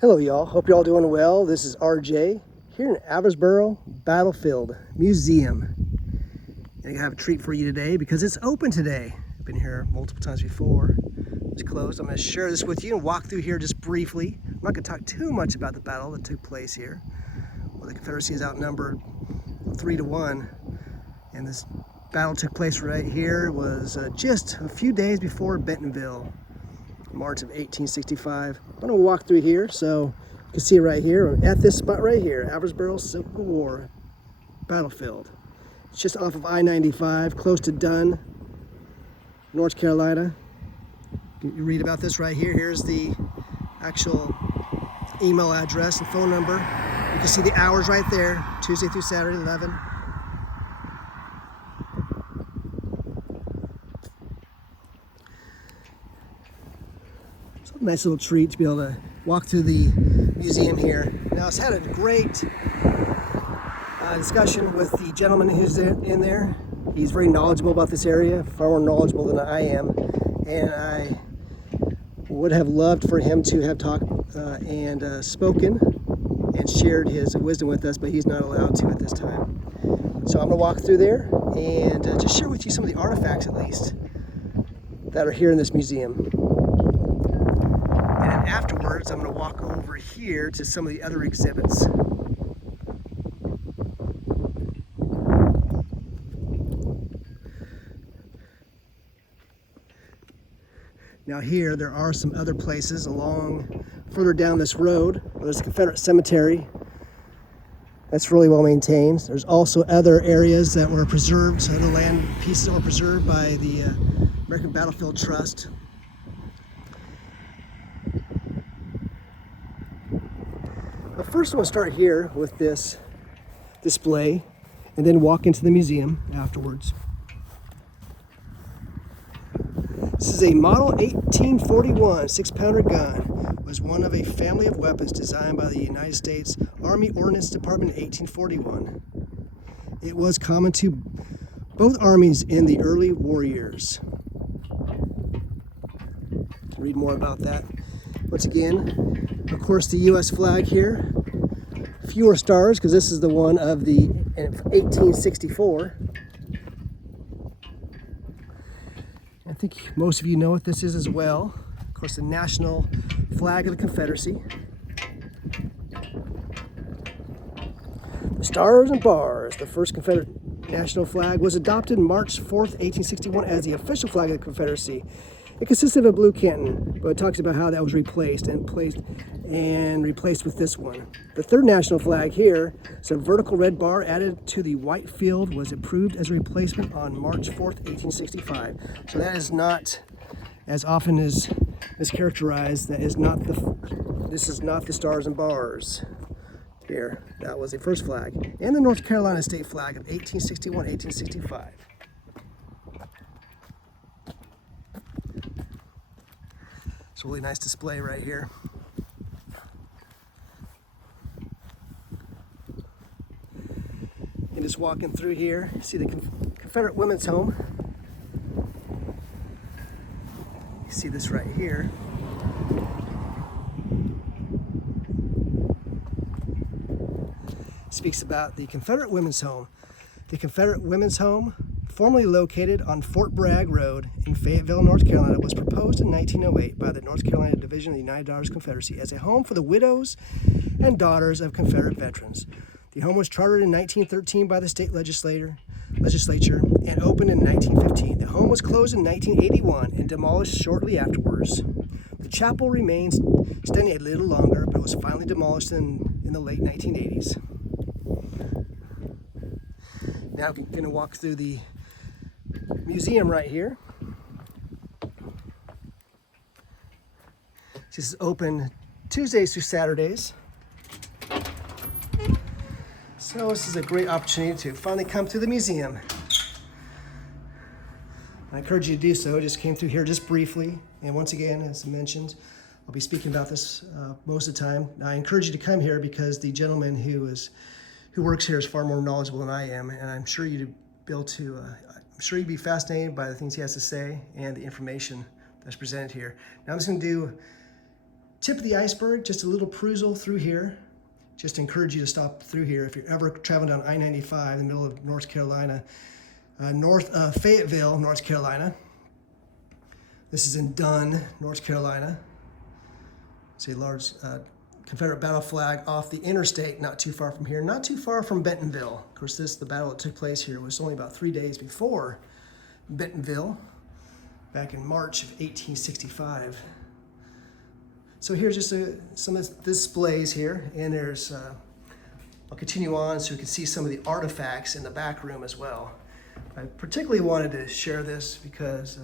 Hello y'all, hope you're all doing well. This is RJ here in Averasboro Battlefield Museum. And I have a treat for you today because it's open today. I've been here multiple times before. It's closed. I'm going to share this with you and walk through here just briefly. I'm not going to talk too much about the battle that took place here, where the Confederacy is outnumbered 3-1. And this battle took place right here. It was just a few days before Bentonville, March of 1865. I'm going to walk through here so you can see it right here at this spot right here, Averasboro Civil War battlefield. It's just off of I-95, close to Dunn, North Carolina. You read about this right here. Here's the actual email address and phone number. You can see the hours right there, Tuesday through Saturday, 11. Nice little treat to be able to walk through the museum here. Now, I've had a great discussion with the gentleman who's in there. He's very knowledgeable about this area, far more knowledgeable than I am, and I would have loved for him to have talked and spoken and shared his wisdom with us, but he's not allowed to at this time. So I'm going to walk through there and just share with you some of the artifacts, at least, that are here in this museum. And then afterwards, I'm going to walk over here to some of the other exhibits. Now here, there are some other places along further down this road. There's a Confederate cemetery that's really well maintained. There's also other areas that were preserved, other land pieces that were preserved by the American Battlefield Trust. But first, I'm going to start here with this display and then walk into the museum afterwards. This is a model 1841 6-pounder gun. It was one of a family of weapons designed by the United States Army Ordnance Department in 1841. It was common to both armies in the early war years. Read more about that. Once again, of course, the U.S. flag here. Fewer stars because this is the one of the 1864. I think most of you know what this is as well. Of course, the national flag of the Confederacy. The Stars and Bars, the first Confederate national flag, was adopted March 4th, 1861 as the official flag of the Confederacy. It consisted of a blue canton, but it talks about how that was replaced with this one. The third national flag here, is a vertical red bar added to the white field, was approved as a replacement on March 4th, 1865. So that is not, as often as mischaracterized, this is not the Stars and Bars here. That was the first flag. And the North Carolina state flag of 1861, 1865. It's a really nice display right here. And just walking through here, you see the Confederate Women's Home. You see this right here. Speaks about the Confederate Women's Home. The Confederate Women's Home, formerly located on Fort Bragg Road in Fayetteville, North Carolina, was proposed in 1908 by the North Carolina Division of the United Daughters Confederacy as a home for the widows and daughters of Confederate veterans. The home was chartered in 1913 by the state legislature and opened in 1915. The home was closed in 1981 and demolished shortly afterwards. The chapel remained standing a little longer, but was finally demolished in the late 1980s. Now we're going to walk through the museum right here. This is open Tuesdays through Saturdays. So this is a great opportunity to finally come to the museum. I encourage you to do so. I just came through here just briefly. And once again, as mentioned, I'll be speaking about this most of the time. I encourage you to come here because the gentleman who works here is far more knowledgeable than I am, and I'm sure you'd be fascinated by the things he has to say and the information that's presented here. Now I'm just going to do Tip of the iceberg, just a little perusal through here. Just encourage you to stop through here if you're ever traveling down I-95 in the middle of North Carolina, north of Fayetteville, North Carolina. This is in Dunn, North Carolina. See a large Confederate battle flag off the interstate, not too far from here, not too far from Bentonville. Of course, the battle that took place here was only about 3 days before Bentonville, back in March of 1865. So here's just some of the displays here, and there's, I'll continue on so you can see some of the artifacts in the back room as well. I particularly wanted to share this because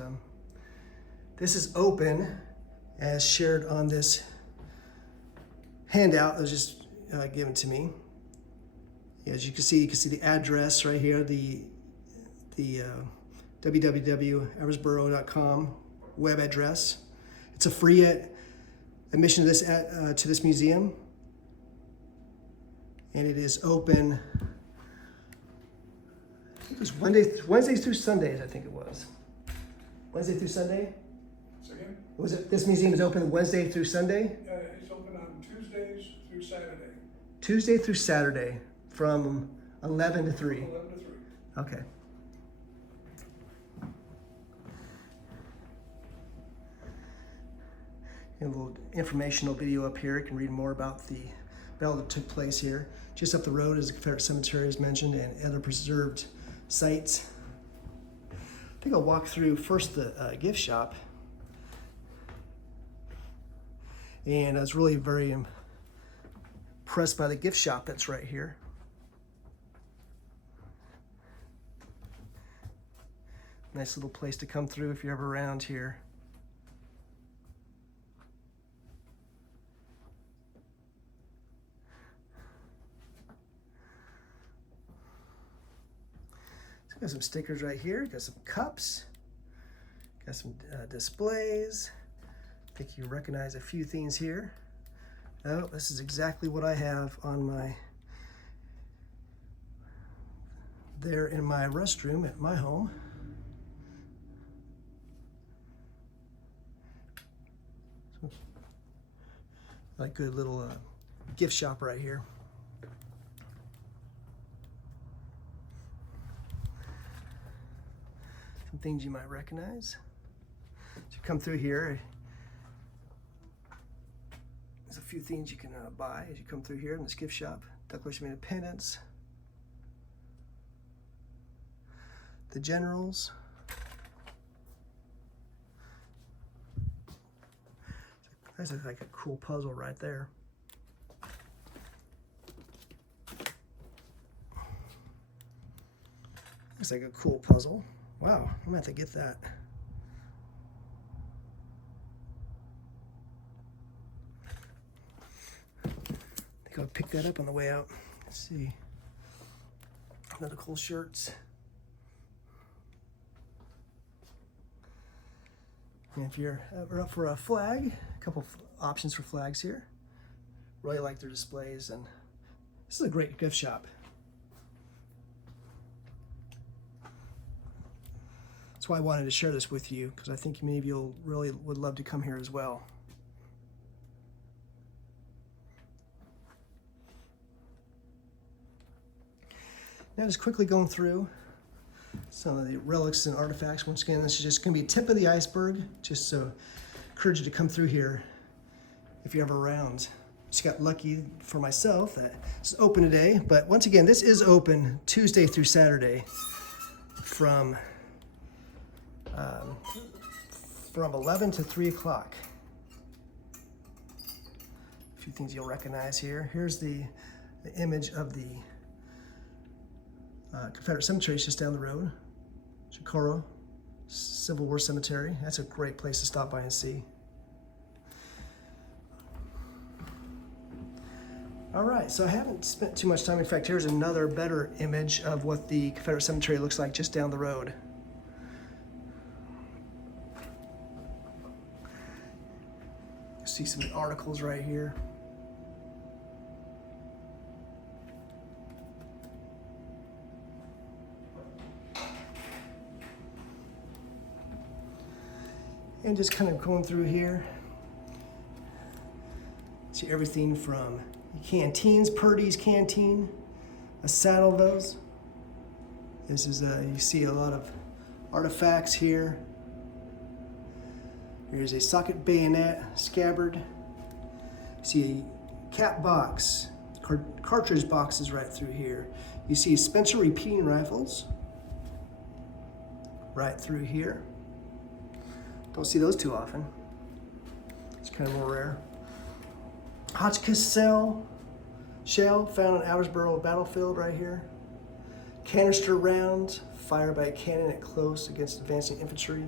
this is open as shared on this handout that was just given to me. As you can see the address right here, the www.averasboro.com web address. It's a free admission to this museum, and it is open. I think it was Wednesdays through Sundays. I think it was Wednesday through Sunday. Again? Was it? This museum is open Wednesday through Sunday. It's open on Tuesdays through Saturday. Tuesday through Saturday from 11 to 3. 11 to 3. Okay. And a little informational video up here. You can read more about the battle that took place here. Just up the road is the Confederate Cemetery, as mentioned, and other preserved sites. I think I'll walk through first the gift shop. And I was really very impressed by the gift shop that's right here. Nice little place to come through if you're ever around here. So got some stickers right here, got some cups, got some displays. I think you recognize a few things here. Oh, this is exactly what I have on there in my restroom at my home. Like good little gift shop right here. Some things you might recognize. So you come through here. There's a few things you can buy as you come through here in this gift shop. Declaration of Independence. The Generals. That's like a cool puzzle right there. Looks like a cool puzzle. Wow, I'm gonna have to get that. I think I'll pick that up on the way out. Let's see. Another cool shirts. And if you're ever up for a flag, a couple options for flags here. Really like their displays, and this is a great gift shop. That's why I wanted to share this with you, because I think many of you really would love to come here as well. Now just quickly going through some of the relics and artifacts. Once again, this is just going to be a tip of the iceberg, just so encourage you to come through here if you're ever around. Just got lucky for myself that it's open today, but once again, this is open Tuesday through Saturday from 11 to 3 o'clock. A few things you'll recognize here. Here's the image of the Confederate Cemetery is just down the road. Socorro Civil War Cemetery. That's a great place to stop by and see. All right, so I haven't spent too much time. In fact, here's another better image of what the Confederate Cemetery looks like just down the road. See some articles right here. And just kind of going through here. See everything from canteens, Purdy's canteen, a saddle of those. This is, you see a lot of artifacts here. Here's a socket bayonet, scabbard. See a cap box, cartridge boxes right through here. You see Spencer repeating rifles right through here. Don't see those too often. It's kind of more rare. Hotchkiss shell found on Averasboro battlefield right here. Canister rounds fired by a cannon at close against advancing infantry.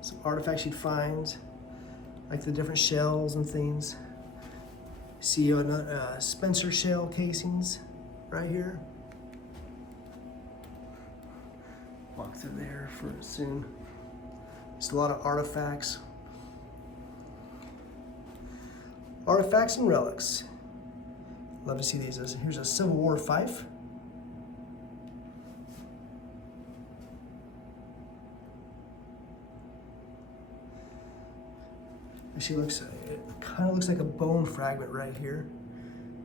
Some artifacts you'd find, like the different shells and things. See another Spencer shell casings right here. Walk through there for soon. Just a lot of artifacts. Artifacts and relics. Love to see these. Here's a Civil War fife. Actually, it kind of looks like a bone fragment right here,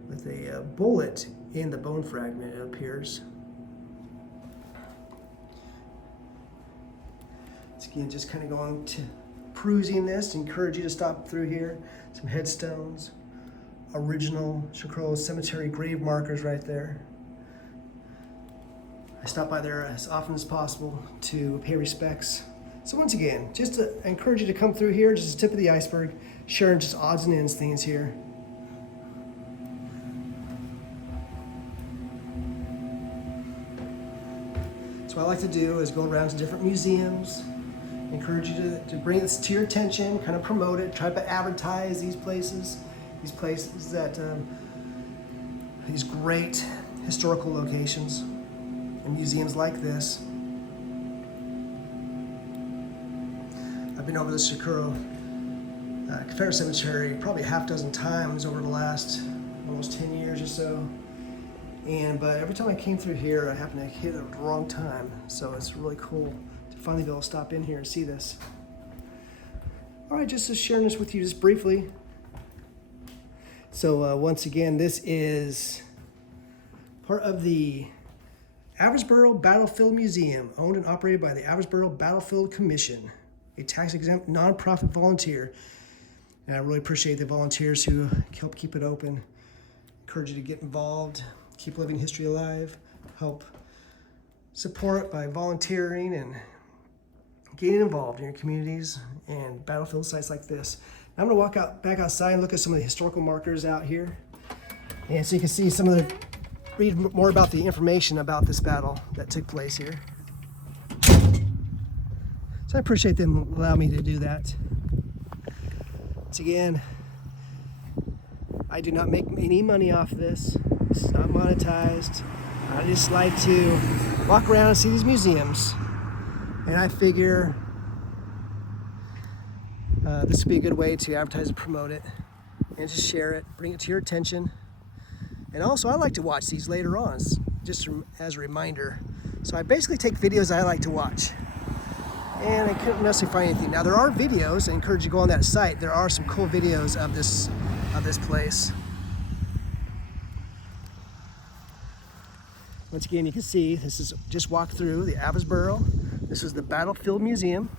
with a bullet in the bone fragment, it appears. So again, just kind of going to perusing this. Encourage you to stop through here. Some headstones, original Chicago Cemetery grave markers right there. I stop by there as often as possible to pay respects. So once again, just to encourage you to come through here, just the tip of the iceberg, sharing just odds and ends things here. So what I like to do is go around to different museums, encourage you to bring this to your attention, kind of promote it, try to advertise these places that, these great historical locations and museums like this. I've been over the Socorro Confederate Cemetery probably a half dozen times over the last almost 10 years or so. But every time I came through here, I happened to hit it at the wrong time. So it's really cool to finally be able to stop in here and see this. All right, just sharing this with you just briefly. So once again, this is part of the Averasboro Battlefield Museum, owned and operated by the Averasboro Battlefield Commission, a tax-exempt nonprofit volunteer. And I really appreciate the volunteers who help keep it open. Encourage you to get involved, keep living history alive, help support it by volunteering and getting involved in your communities and battlefield sites like this. Now I'm gonna walk back outside and look at some of the historical markers out here. And so you can see read more about the information about this battle that took place here. So I appreciate them allowing me to do that. Once again, I do not make any money off this. This is not monetized. I just like to walk around and see these museums. And I figure this would be a good way to advertise and promote it and just share it, bring it to your attention. And also I like to watch these later on, just as a reminder. So I basically take videos I like to watch. And I couldn't necessarily find anything. Now there are videos, I encourage you to go on that site. There are some cool videos of this place. Once again, you can see this is just walk through the Averasboro. This is the Battlefield Museum,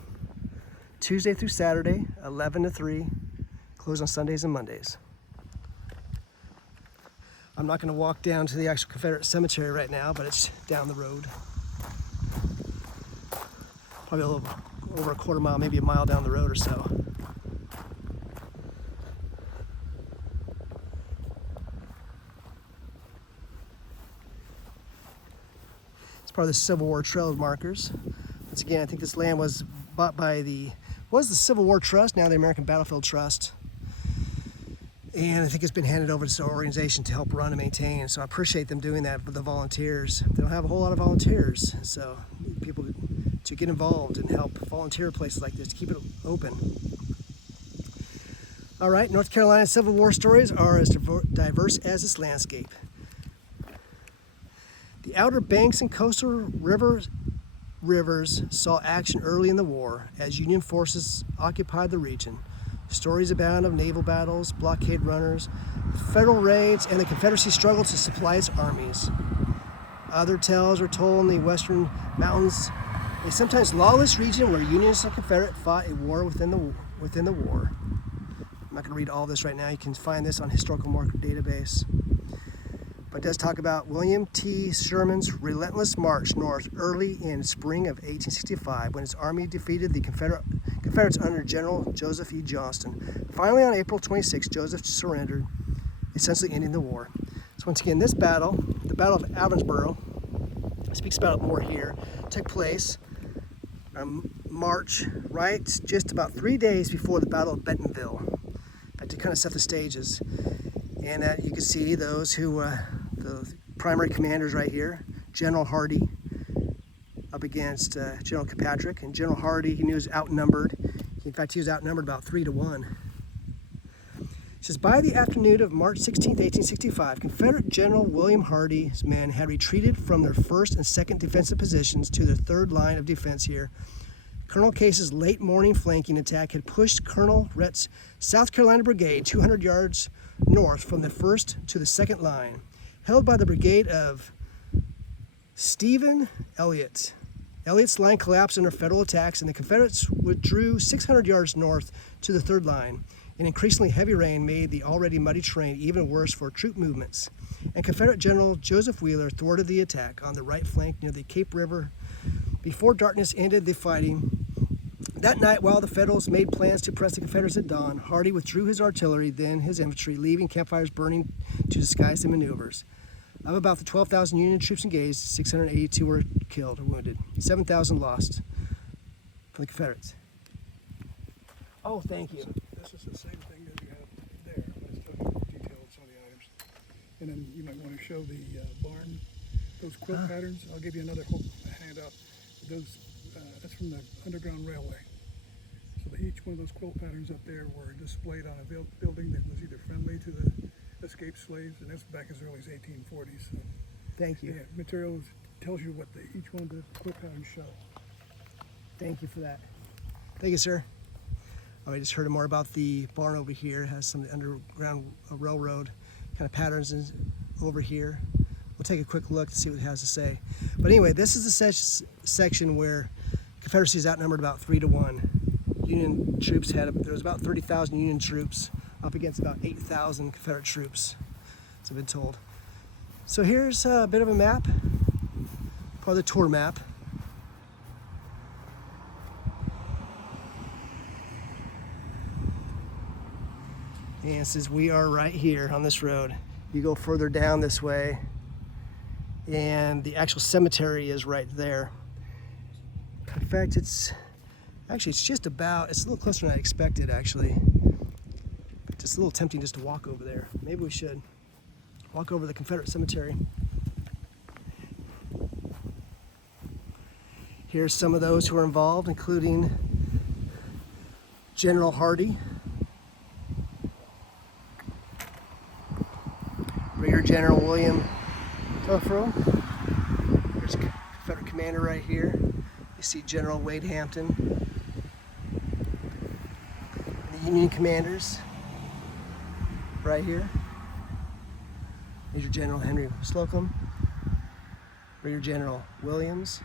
Tuesday through Saturday, 11 to 3, closed on Sundays and Mondays. I'm not going to walk down to the actual Confederate cemetery right now, but it's down the road. Probably a little over a quarter mile, maybe a mile down the road or so. It's part of the Civil War Trail markers. Once again, I think this land was bought by the Civil War Trust, now the American Battlefield Trust. And I think it's been handed over to this organization to help run and maintain. So I appreciate them doing that for the volunteers. They don't have a whole lot of volunteers, so people to get involved and help volunteer places like this to keep it open. All right, North Carolina Civil War stories are as diverse as its landscape. The Outer Banks and coastal rivers saw action early in the war as Union forces occupied the region. Stories abound of naval battles, blockade runners, federal raids, and the Confederacy struggle to supply its armies. Other tales are told in the western mountains, a sometimes lawless region where Unionists and Confederate fought a war within the war. I'm not going to read all this right now. You can find this on Historical Marker Database. But it does talk about William T. Sherman's relentless march north early in spring of 1865 when his army defeated the Confederates under General Joseph E. Johnston. Finally, on April 26, Joseph surrendered, essentially ending the war. So once again, this battle, the Battle of Averasboro, speaks about it more here, took place March, right just about 3 days before the Battle of Bentonville, to kind of set the stages. And you can see those who, the primary commanders right here, General Hardee up against General Kilpatrick. And General Hardee, he knew he was outnumbered. In fact, he was outnumbered about 3-1. It says, by the afternoon of March 16, 1865, Confederate General William Hardee's men had retreated from their first and second defensive positions to their third line of defense here. Colonel Case's late morning flanking attack had pushed Colonel Rhett's South Carolina Brigade 200 yards north from the first to the second line, held by the brigade of Stephen Elliott. Elliott's line collapsed under Federal attacks, and the Confederates withdrew 600 yards north to the third line. An increasingly heavy rain made the already muddy terrain even worse for troop movements, and Confederate General Joseph Wheeler thwarted the attack on the right flank near the Cape River. Before darkness ended the fighting, that night, while the Federals made plans to press the Confederates at dawn, Hardee withdrew his artillery, then his infantry, leaving campfires burning to disguise the maneuvers. Of about the 12,000 Union troops engaged, 682 were killed or wounded, 7,000 lost for the Confederates. Oh, thank you. So this is the same thing that you have there. I'm just telling you details on the items. And then you might want to show the barn, those quilt patterns. I'll give you another handout. Those, that's from the Underground Railway. So each one of those quilt patterns up there were displayed on a building that was either friendly to the escaped slaves, and that's back as early as 1840s. So, thank you. yeah, materials tells you what each one of the quilt patterns show. Thank you for that. Thank you, sir. Oh, I just heard more about the barn over here. It has some Underground Railroad kind of patterns over here. We'll take a quick look to see what it has to say. But anyway, this is the section where Confederacy is outnumbered about 3-1. Union troops there was about 30,000 Union troops up against about 8,000 Confederate troops, as I've been told. So here's a bit of a map, part of the tour map. And it says we are right here on this road. You go further down this way, and the actual cemetery is right there. In fact, it's just about, it's a little closer than I expected, actually. It's a little tempting just to walk over there. Maybe we should walk over the Confederate cemetery. Here's some of those who are involved, including General Hardee, Brigadier General William Tuffrow. There's a Confederate commander right here. You see General Wade Hampton. And the Union commanders right here. Major General Henry Slocum, Brigadier General Williams.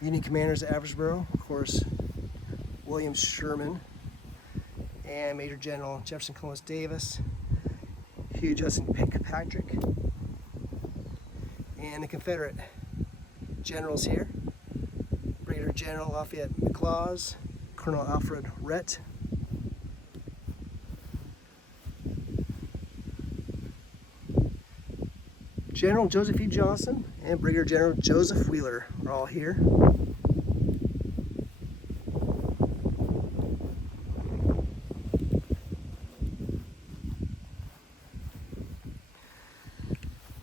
Union commanders at Averasboro, of course, William Sherman, and Major General Jefferson Columbus Davis, Hugh Judson Kilpatrick, and the Confederate generals here, Brigadier General Lafayette McLaws, Colonel Alfred Rhett, General Joseph E. Johnson, and Brigadier General Joseph Wheeler are all here.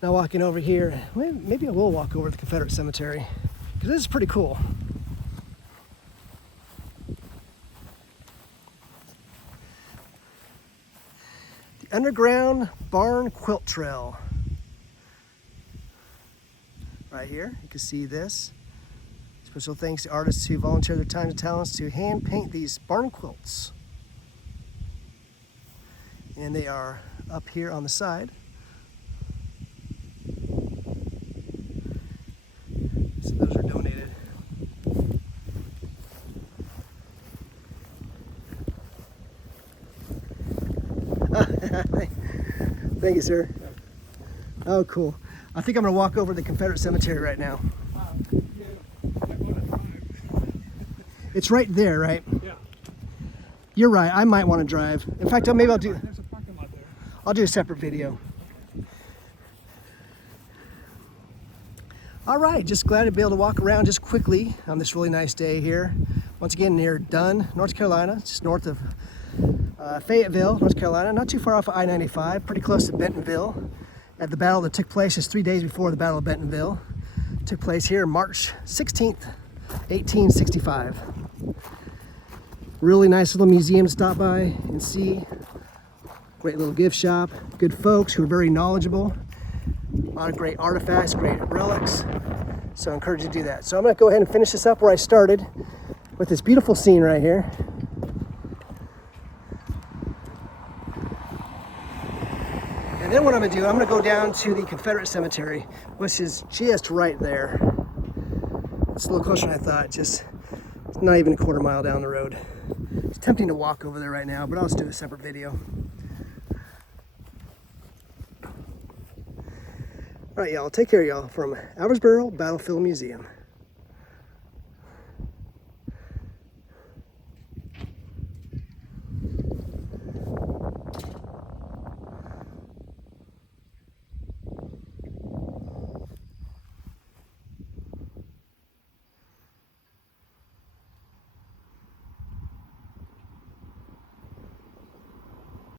Now walking over here, well, maybe I will walk over to the Confederate cemetery, because this is pretty cool. The Underground Barn Quilt Trail. Right here, you can see this. It's Special thanks to artists who volunteer their time and talents to hand paint these barn quilts. And they are up here on the side. So those are donated. Thank you, sir. Oh, cool. I think I'm gonna walk over to the Confederate cemetery right now. It's right there, right? Yeah. You're right. I might want to drive. In fact, maybe I'll do. There's a parking lot there. I'll do a separate video. All right, just glad to be able to walk around just quickly on this really nice day here. Once again, near Dunn, North Carolina, just north of Fayetteville, North Carolina, not too far off of I-95, pretty close to Bentonville. At the battle that took place just 3 days before the Battle of Bentonville. It took place here March 16th, 1865. Really nice little museum to stop by and see. Great little gift shop. Good folks who are very knowledgeable. A lot of great artifacts, great relics. So I encourage you to do that. So I'm going to go ahead and finish this up where I started with this beautiful scene right here. And then what I'm going to do, I'm going to go down to the Confederate cemetery, which is just right there. It's a little closer than I thought, just not even a quarter mile down the road. It's tempting to walk over there right now, but I'll just do a separate video. All right, y'all, take care, y'all, from Averasboro Battlefield Museum.